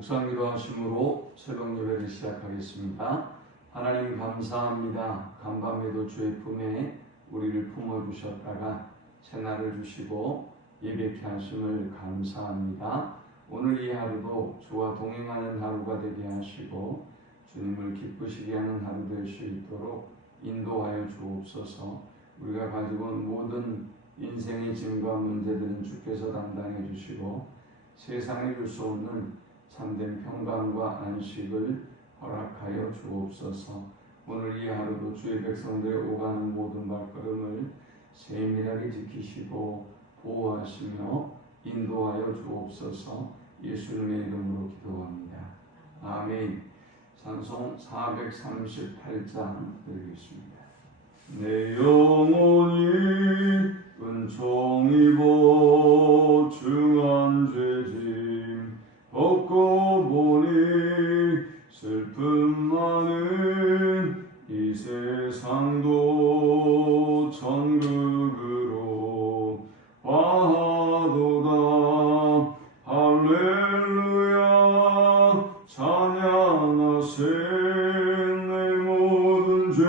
묵상 기도하심으로 새벽 예배를 시작하겠습니다. 하나님 감사합니다. 간밤에도 주의 품에 우리를 품어주셨다가 새날을 주시고 예배케 하심을 감사합니다. 오늘 이 하루도 주와 동행하는 하루가 되게 하시고 주님을 기쁘시게 하는 하루 될 수 있도록 인도하여 주옵소서. 우리가 가지고 온 모든 인생의 짐과 문제들은 주께서 담당해 주시고 세상에 줄 수 없는 참된 평강과 안식을 허락하여 주옵소서. 오늘 이 하루도 주의 백성들의 오가는 모든 발걸음을 세밀하게 지키시고 보호하시며 인도하여 주옵소서. 예수님의 이름으로 기도합니다. 아멘. 찬송 438장 드리겠습니다. 내 영혼이 은총 입어 중한 죄짐 벗고 보니 슬픔 많은 이 세상도 천국으로 화하도다. 할렐루야 찬양하세. 내 모든 죄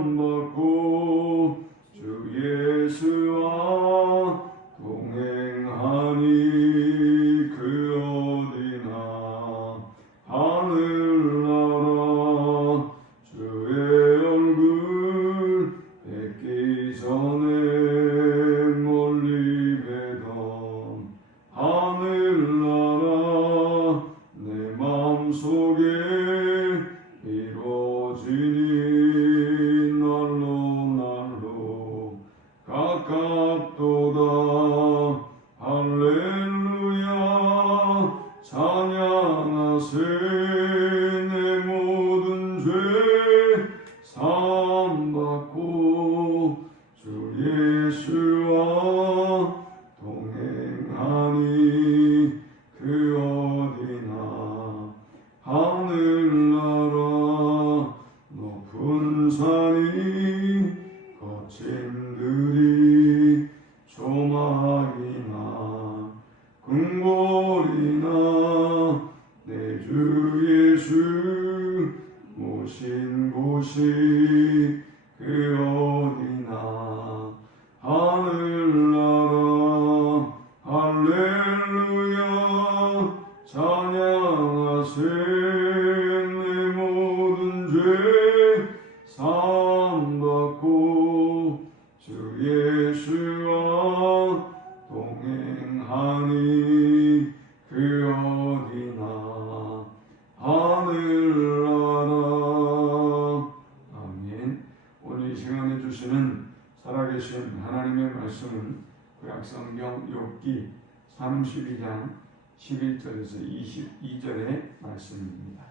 사함받고 주 예수와 동행하니 그 어디나 하늘나라 주의 얼굴 뵙기 전에 멀리 뵈던 하늘나라 내 마음속에 이루어지니 날로 가깝도다. 할렐루야 찬양하세. 내 모든 죄 사함받고 주 예수와 동행하니 그 어디나 하늘나라 높은 산이 거친 들이 조막이나 궁궐이나 내 주 예수 모신 곳이 그 어디나 하늘나라. 할렐루야 찬양하세. 내 모든 죄 사함받고 주 예수와 동행하니 그 어디나 하늘나라. 아멘. 오늘 이 시간에 주시는 살아계신 하나님의 말씀은 구약성경 욥기 32장 11절에서 22절의 말씀입니다.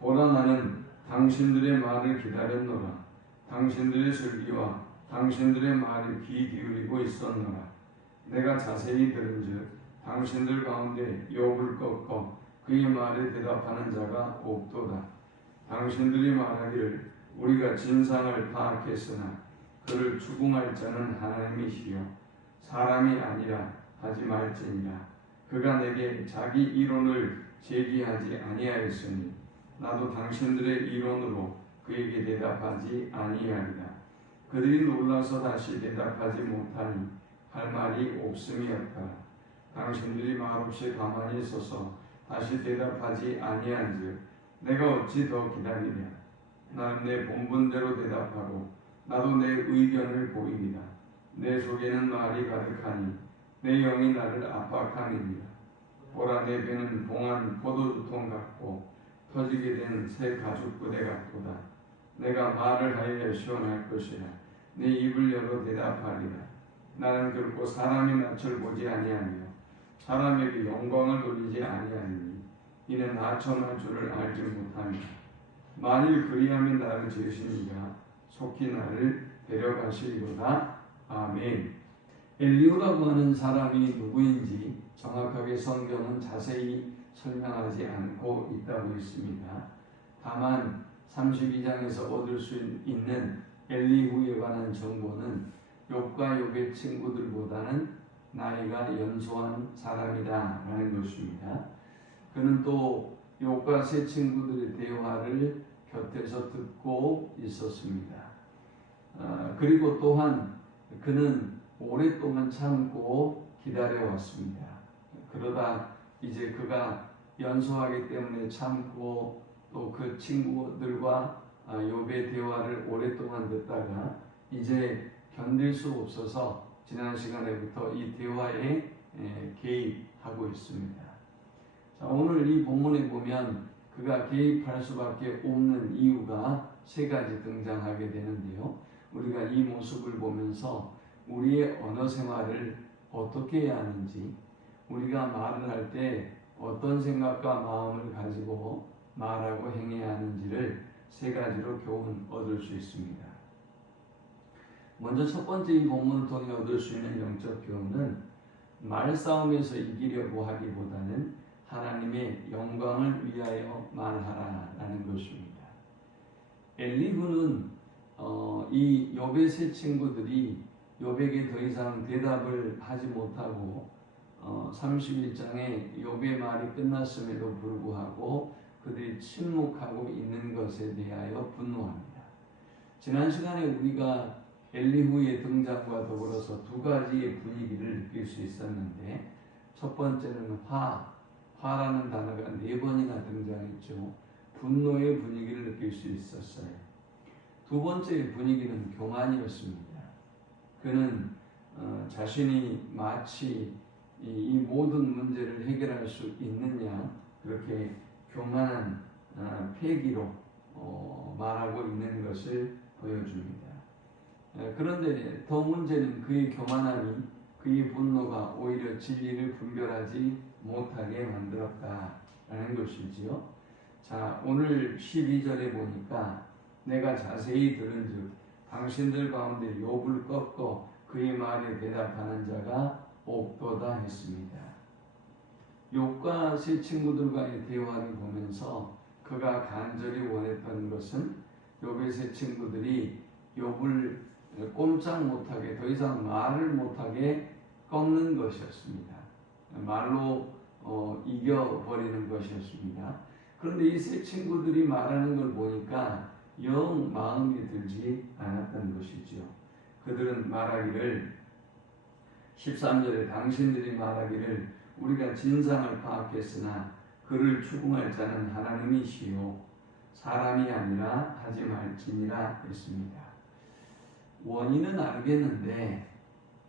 보라 나는 당신들의 말을 기다렸노라. 당신들의 설교와 당신들의 말에 귀 기울이고 있었노라. 내가 자세히 들은즉 당신들 가운데 욥을 꺾어 그의 말에 대답하는 자가 없도다. 당신들이 말하기를 우리가 진상을 파악했으나 그를 추궁할 자는 하나님이시요 사람이 아니라 하지 말지니라. 그가 내게 자기 이론을 제기하지 아니하였으니 나도 당신들의 이론으로 그에게 대답하지 아니하리라. 그들이 놀라서 다시 대답하지 못하니 할 말이 없음이었다. 당신들이 말없이 가만히 있어서 다시 대답하지 아니한즉 내가 어찌 더 기다리랴. 나는 내 본분대로 대답하고 나도 내 의견을 보이리라. 내 속에는 말이 가득하니 내 영이 나를 압박하느니라. 보라 내 배는 봉한 포도주통 같고 터지게 된 새 가죽 부대 같도다. 내가 말을 하여 시원할 것이라. 내 입을 열어 대답하리라. 나는 결코 사람의 낯을 보지 아니하며 사람에게 영광을 돌리지 아니하니 이는 하청할 줄을 알지 못하며 만일 그리하면 나를 지으신 이가 속히 나를 데려가시리로다. 아멘. 엘리후라고 하는 사람이 누구인지 정확하게 성경은 자세히 설명하지 않고 있다고 했습니다. 다만 32장에서 얻을 수 있는 엘리후에 관한 정보는 욥과 욥의 친구들보다는 나이가 연소한 사람이다 라는 것입니다. 그는 또 욥과 세 친구들의 대화를 곁에서 듣고 있었습니다. 그리고 또한 그는 오랫동안 참고 기다려왔습니다. 그러다 이제 그가 연소하기 때문에 참고 또 그 친구들과 욥의 대화를 오랫동안 듣다가 이제 견딜 수 없어서 지난 시간에부터 이 대화에 개입하고 있습니다. 자, 오늘 이 본문에 보면 그가 개입할 수밖에 없는 이유가 세 가지 등장하게 되는데요. 우리가 이 모습을 보면서 우리의 언어 생활을 어떻게 해야 하는지, 우리가 말을 할 때 어떤 생각과 마음을 가지고 말하고 행해야 하는지를 세 가지로 교훈 얻을 수 있습니다. 먼저 첫 번째 이 본문을 통해 얻을 수 있는 영적 교훈은 말싸움에서 이기려고 하기보다는 하나님의 영광을 위하여 말하라라는 것입니다. 엘리후는 이 욥의 세 친구들이 욥에게 더 이상 대답을 하지 못하고 31장에 욥의 말이 끝났음에도 불구하고 그들이 침묵하고 있는 것에 대하여 분노합니다. 지난 시간에 우리가 엘리후의 등장과 더불어서 두 가지의 분위기를 느낄 수 있었는데, 첫 번째는 화라는 단어가 4번이나 등장했죠. 분노의 분위기를 느낄 수 있었어요. 두 번째의 분위기는 교만이었습니다. 그는 자신이 마치 이 모든 문제를 해결할 수 있느냐, 그렇게 교만한 패기로 말하고 있는 것을 보여줍니다. 그런데 더 문제는 그의 교만함이, 그의 분노가 오히려 진리를 분별하지 못하게 만들었다라는 것이지요. 자, 오늘 12절에 보니까 내가 자세히 들은즉 당신들 가운데 욥을 꺾어 그의 말에 대답하는 자가 없도다 했습니다. 욥과 세 친구들과의 대화를 보면서 그가 간절히 원했던 것은 욥의 세 친구들이 욥을 꼼짝 못하게, 더 이상 말을 못하게 꺾는 것이었습니다. 말로 이겨버리는 것이었습니다. 그런데 이 세 친구들이 말하는 걸 보니까 영 마음이 들지 않았던 것이지요. 그들은 말하기를, 13절에 당신들이 말하기를 우리가 진상을 파악했으나 그를 추궁할 자는 하나님이시요 사람이 아니라 하지 말지니라 했습니다. 원인은 알겠는데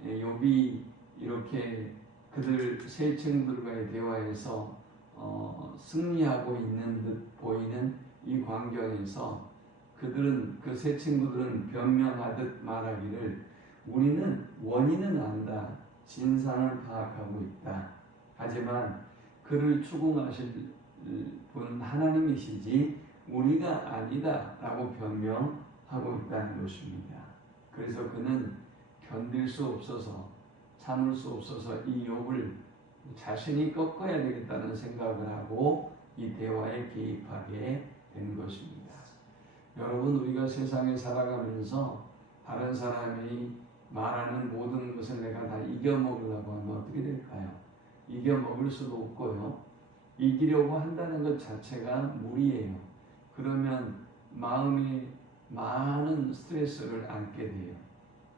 욥이 이렇게 그들 세 친구들과의 대화에서 승리하고 있는 듯 보이는 이 광경에서 그 세 친구들은 변명하듯 말하기를 우리는 원인은 안다, 진상을 파악하고 있다. 하지만 그를 추궁하실 분 하나님이시지 우리가 아니다 라고 변명하고 있다는 것입니다. 그래서 그는 견딜 수 없어서, 참을 수 없어서 이 욥을 자신이 꺾어야 되겠다는 생각을 하고 이 대화에 개입하게 된 것입니다. 여러분, 우리가 세상에 살아가면서 다른 사람이 말하는 모든 것을 내가 다 이겨먹으려고 하면 어떻게 될까요? 이겨먹을 수도 없고요. 이기려고 한다는 것 자체가 무리예요. 그러면 마음에 많은 스트레스를 안게 돼요.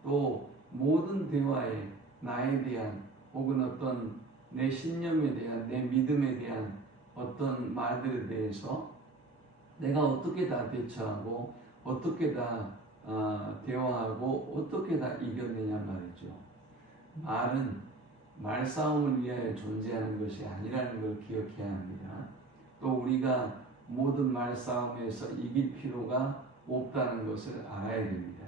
또 모든 대화에 나에 대한 혹은 어떤 내 신념에 대한, 내 믿음에 대한 어떤 말들에 대해서 내가 어떻게 다 대처하고 어떻게 다 대화하고 어떻게 다 이겨내냐 말이죠. 말은 말싸움을 위하여 존재하는 것이 아니라는 걸 기억해야 합니다. 또 우리가 모든 말싸움에서 이길 필요가 없다는 것을 알아야 됩니다.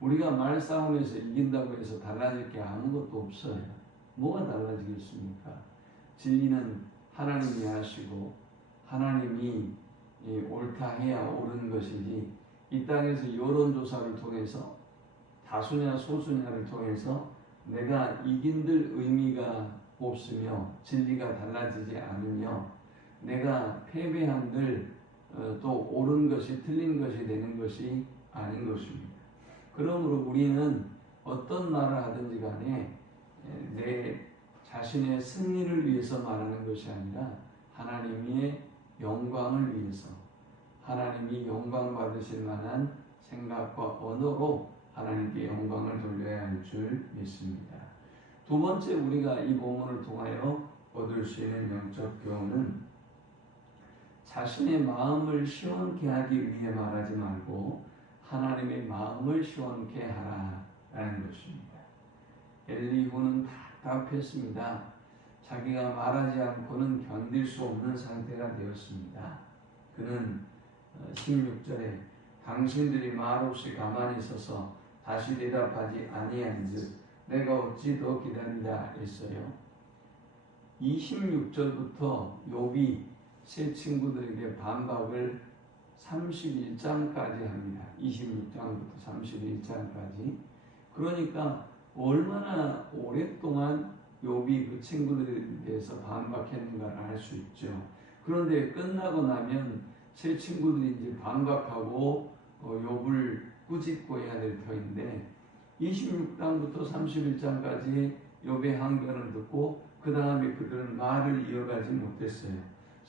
우리가 말싸움에서 이긴다고 해서 달라질 게 아무것도 없어요. 뭐가 달라지겠습니까? 진리는 하나님이 하시고 하나님이 옳다 해야 옳은 것이지, 이 땅에서 여론조사를 통해서 다수냐 소수냐를 통해서 내가 이긴들 의미가 없으며 진리가 달라지지 않으며 내가 패배한들 또 옳은 것이 틀린 것이 되는 것이 아닌 것입니다. 그러므로 우리는 어떤 말을 하든지 간에 내 자신의 승리를 위해서 말하는 것이 아니라 하나님의 영광을 위해서, 하나님이 영광 받으실 만한 생각과 언어로 하나님께 영광을 돌려야 할 줄 믿습니다. 두 번째, 우리가 이 본문을 통하여 얻을 수 있는 영적 교훈은 자신의 마음을 시원케 하기 위해 말하지 말고 하나님의 마음을 시원케 하라라는 것입니다. 엘리후는 답답했습니다. 자기가 말하지 않고는 견딜 수 없는 상태가 되었습니다. 그는 16절에 당신들이 말없이 가만히 있어서 다시 대답하지 아니한즉 내가 어찌 더 기다리라 했어요. 26절부터 욥이 세 친구들에게 반박을 31장까지 합니다. 26장부터 31장까지. 그러니까 얼마나 오랫동안 욥이 그 친구들에 대해서 반박했는가를 알 수 있죠. 그런데 끝나고 나면 세 친구들이 이제 반박하고 욥을 꾸짖고 해야 될 터인데 26장부터 31장까지 욥의 항변을 듣고 그 다음에 그들은 말을 이어가지 못했어요.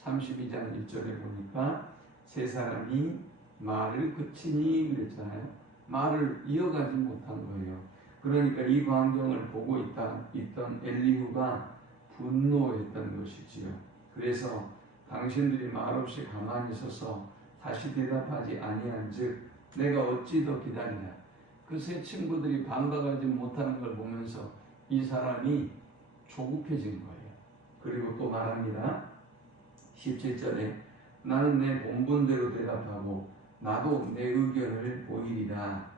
32장 1절에 보니까 세 사람이 말을 그치니 그랬잖아요. 말을 이어가지 못한 거예요. 그러니까 이 광경을 보고 있던 엘리후가 분노했던 것이지요. 그래서 당신들이 말없이 가만히 있어서 다시 대답하지 아니한즉 내가 어찌 더 기다리라. 그 세 친구들이 반박하지 못하는 걸 보면서 이 사람이 조급해진 거예요. 그리고 또 말합니다. 17절에 나는 내 본분대로 대답하고 나도 내 의견을 보이리라.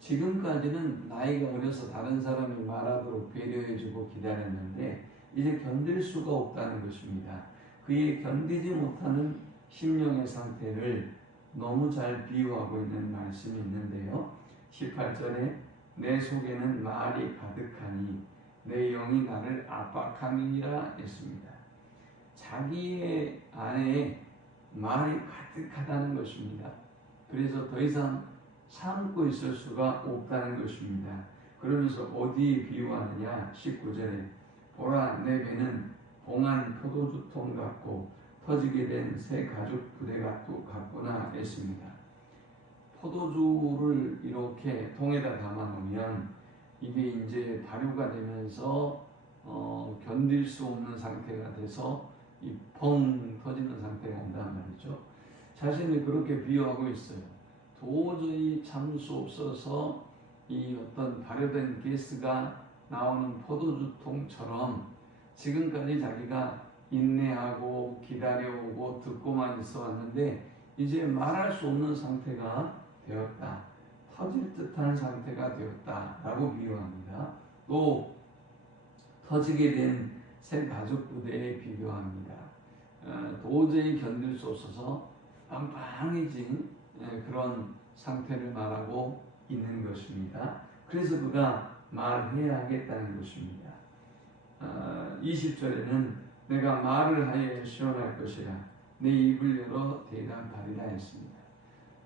지금까지는 나이가 어려서 다른 사람이 말하도록 배려해주고 기다렸는데 이제 견딜 수가 없다는 것입니다. 그의 견디지 못하는 심령의 상태를 너무 잘 비유하고 있는 말씀이 있는데요. 18절에 내 속에는 말이 가득하니 내 영이 나를 압박함이니라 했습니다. 자기의 안에 말이 가득하다는 것입니다. 그래서 더 이상 참고 있을 수가 없다는 것입니다. 그러면서 어디에 비유하느냐? 19절에 보라 내 배는 봉한 포도주통 같고 터지게 된 새 가죽 부대 같구나 했습니다. 포도주를 이렇게 통에다 담아 놓으면 이게 이제 발효가 되면서 견딜 수 없는 상태가 돼서 이 펑 터지는 상태가 온단 말이죠. 자신이 그렇게 비유하고 있어요. 도저히 참을 수 없어서 이 어떤 발효된 가스가 나오는 포도주통처럼 지금까지 자기가 인내하고 기다려오고 듣고만 있어 왔는데 이제 말할 수 없는 상태가 되었다. 터질 듯한 상태가 되었다라고 비유합니다. 또 터지게 된 새 가죽 부대에 비교합니다. 도저히 견딜 수 없어서 빵빵해진 그런 상태를 말하고 있는 것입니다. 그래서 그가 말해야 하겠다는 것입니다. 20절에는 내가 말을 하여 시원할 것이라 내 입을 열어 대답하리라 했습니다.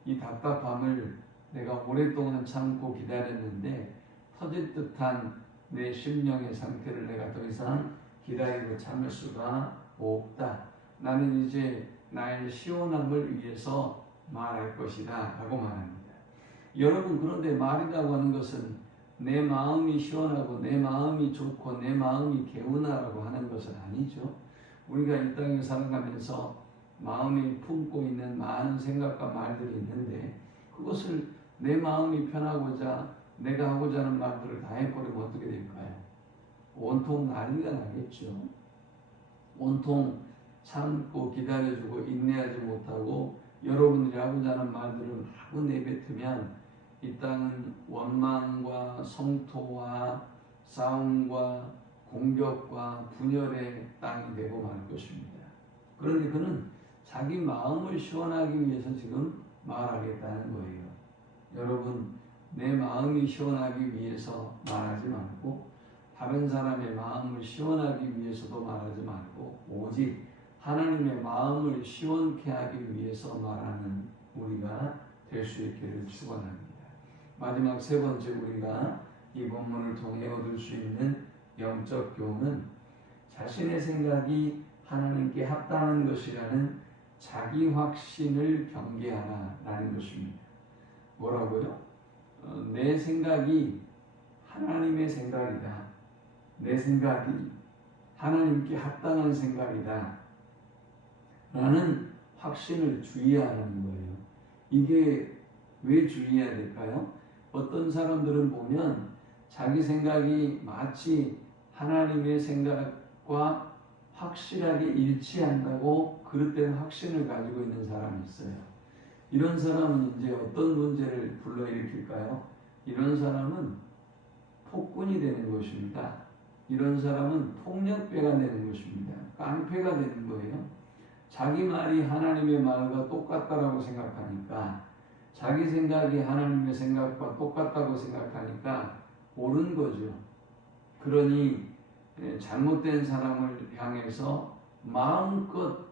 이 답답함을 내가 오랫동안 참고 기다렸는데 터질 듯한 내 심령의 상태를 내가 더 이상 기다리고 참을 수가 없다. 나는 이제 나의 시원함을 위해서 말할 것이다 라고 말합니다. 여러분, 그런데 말이라고 하는 것은 내 마음이 시원하고 내 마음이 좋고 내 마음이 개운하라고 하는 것은 아니죠. 우리가 이 땅에 살아가면서 마음이 품고 있는 많은 생각과 말들이 있는데 그것을 내 마음이 편하고자 내가 하고자 하는 말들을 다 해버리면 어떻게 될까요? 온통 난리가 나겠죠. 온통 참고 기다려주고 인내하지 못하고 여러분들이 하고자 하는 말들을 마구 내뱉으면 이 땅은 원망과 성토와 싸움과 공격과 분열의 땅이 되고 말 것입니다. 그런데 그는 자기 마음을 시원하기 위해서 지금 말하겠다는 거예요. 여러분, 내 마음이 시원하기 위해서 말하지 말고 다른 사람의 마음을 시원하기 위해서도 말하지 말고 오직 하나님의 마음을 시원케 하기 위해서 말하는 우리가 될 수 있기를 축원합니다. 마지막 세 번째, 우리가 이 본문을 통해 얻을 수 있는 영적 교훈은 자신의 생각이 하나님께 합당한 것이라는 자기 확신을 경계하라라는 것입니다. 뭐라고요? 내 생각이 하나님의 생각이다. 내 생각이 하나님께 합당한 생각이다. 라는 확신을 주의하는 거예요. 이게 왜 주의해야 될까요? 어떤 사람들은 보면 자기 생각이 마치 하나님의 생각과 확실하게 일치한다고 그릇된 확신을 가지고 있는 사람이 있어요. 이런 사람은 이제 어떤 문제를 불러일으킬까요? 이런 사람은 폭군이 되는 것입니다. 이런 사람은 폭력배가 되는 것입니다. 깡패가 되는 거예요. 자기 말이 하나님의 말과 똑같다라고 생각하니까, 자기 생각이 하나님의 생각과 똑같다고 생각하니까 옳은 거죠. 그러니 잘못된 사람을 향해서 마음껏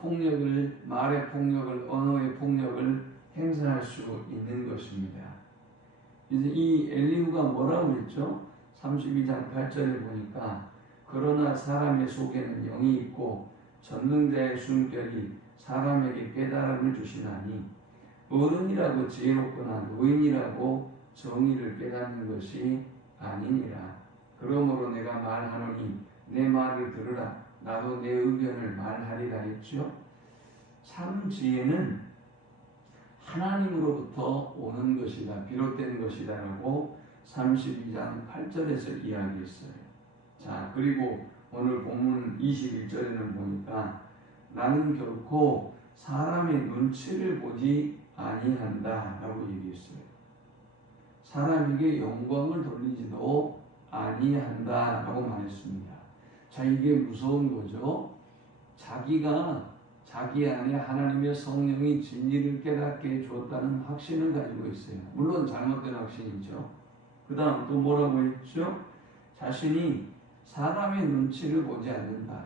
폭력을, 말의 폭력을, 언어의 폭력을 행사할 수 있는 것입니다. 이제 이 엘리후가 뭐라고 했죠? 32장 8절에 보니까 그러나 사람의 속에는 영이 있고 전능자의 숨결이 사람에게 깨달음을 주시나니 어른이라고 지혜롭거나 노인이라고 정의를 깨닫는 것이 아니니라. 그러므로 내가 말하노니 내 말을 들으라. 나도 내 의견을 말하리라 했죠. 참 지혜는 하나님으로부터 오는 것이다, 비롯된 것이다 라고 32장 8절에서 이야기했어요. 자, 그리고 오늘 본문 21절에는 보니까 나는 결코 사람의 눈치를 보지 아니한다 라고 얘기했어요. 사람에게 영광을 돌리지도 아니한다 라고 말했습니다. 자, 이게 무서운 거죠. 자기가 자기 안에 하나님의 성령이 진리를 깨닫게 해주었다는 확신을 가지고 있어요. 물론 잘못된 확신이죠. 그 다음 또 뭐라고 했죠? 자신이 사람의 눈치를 보지 않는다.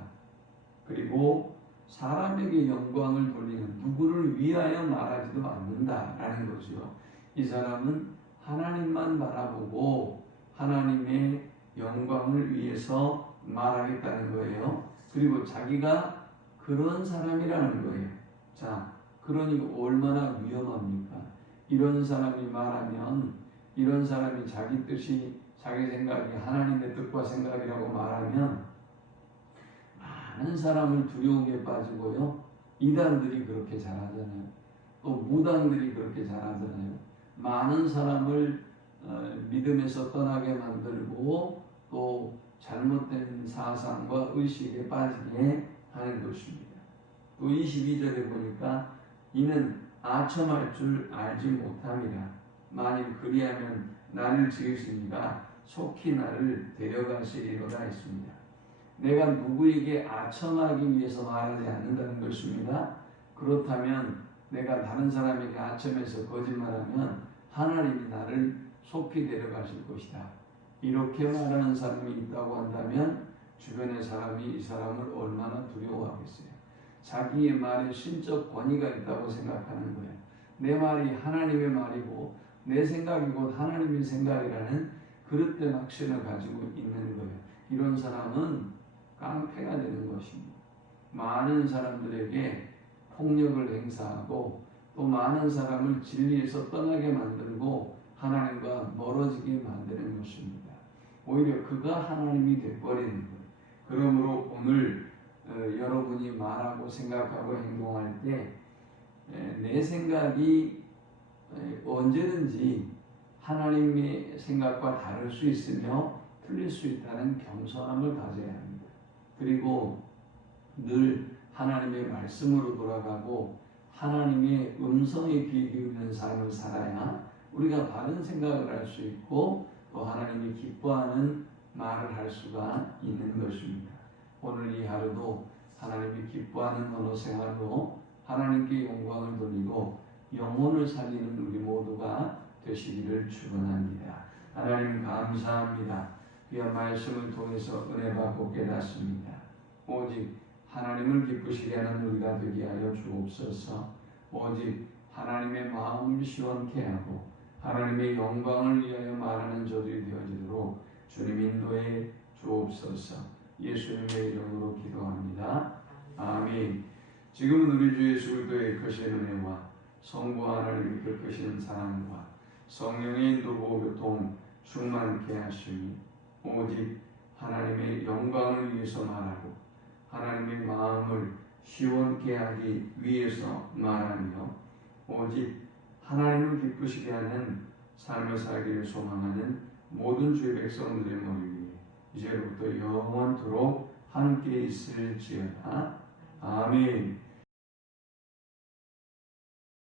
그리고 사람에게 영광을 돌리는, 누구를 위하여 말하지도 않는다라는 거죠. 이 사람은 하나님만 바라보고 하나님의 영광을 위해서 말하겠다는 거예요. 그리고 자기가 그런 사람이라는 거예요. 자, 그러니 얼마나 위험합니까? 이런 사람이 말하면, 이런 사람이 자기 뜻이, 자기 생각이 하나님의 뜻과 생각이라고 말하면 많은 사람을 두려움에 빠지고요. 이단들이 그렇게 잘하잖아요. 또 무당들이 그렇게 잘하잖아요. 많은 사람을 믿음에서 떠나게 만들고 또 잘못된 사상과 의식에 빠지게 하는 것입니다. 또 22절에 보니까 이는 아첨할 줄 알지 못함이라. 만일 그리하면 나를 지으시니가 속히 나를 데려가시리로다 했습니다. 내가 누구에게 아첨하기 위해서 말하지 않는다는 것입니다. 그렇다면 내가 다른 사람에게 아첨해서 거짓말하면 하나님이 나를 속히 데려가실 것이다. 이렇게 말하는 사람이 있다고 한다면 주변의 사람이 이 사람을 얼마나 두려워하겠어요. 자기의 말에 신적 권위가 있다고 생각하는 거예요. 내 말이 하나님의 말이고 내 생각이 곧 하나님의 생각이라는 그릇된 확신을 가지고 있는 거예요. 이런 사람은 깡패가 되는 것입니다. 많은 사람들에게 폭력을 행사하고 또 많은 사람을 진리에서 떠나게 만들고 하나님과 멀어지게 만드는 것입니다. 오히려 그가 하나님이 되어버리는 거예요. 그러므로 오늘 여러분이 말하고 생각하고 행동할 때 내 생각이 언제든지 하나님의 생각과 다를 수 있으며 틀릴 수 있다는 겸손함을 가져야 합니다. 그리고 늘 하나님의 말씀으로 돌아가고 하나님의 음성에 귀 기울이는 삶을 살아야 우리가 바른 생각을 할 수 있고 또 하나님이 기뻐하는 말을 할 수가 있는 것입니다. 오늘 이 하루도 하나님이 기뻐하는 언어 생활로 하나님께 영광을 돌리고 영혼을 살리는 우리 모두가 되시기를 축원합니다. 하나님 감사합니다. 귀한 말씀을 통해서 은혜 받고 깨닫습니다. 오직 하나님을 기쁘시게 하는 우리가 되게 하여 주옵소서. 오직 하나님의 마음을 시원케 하고 하나님의 영광을 위하여 말하는 저들이 되어지도록 주님 인도에 주옵소서. 예수님의 이름으로 기도합니다. 아멘. 지금은 우리 주 예수 그리스도의 크신 은혜와 성부 하나님의 그 크신 사랑과 성령의 인도고 교통 충만케 하시니 오직 하나님의 영광을 위해서 말하고 하나님의 마음을 시원케 하기 위해서 말하며 오직 하나님을 기쁘시게 하는 삶을 살기를 소망하는 모든 주의 백성들의 머리 위에 이제부터 영원토록 함께 있을지어다. 아멘.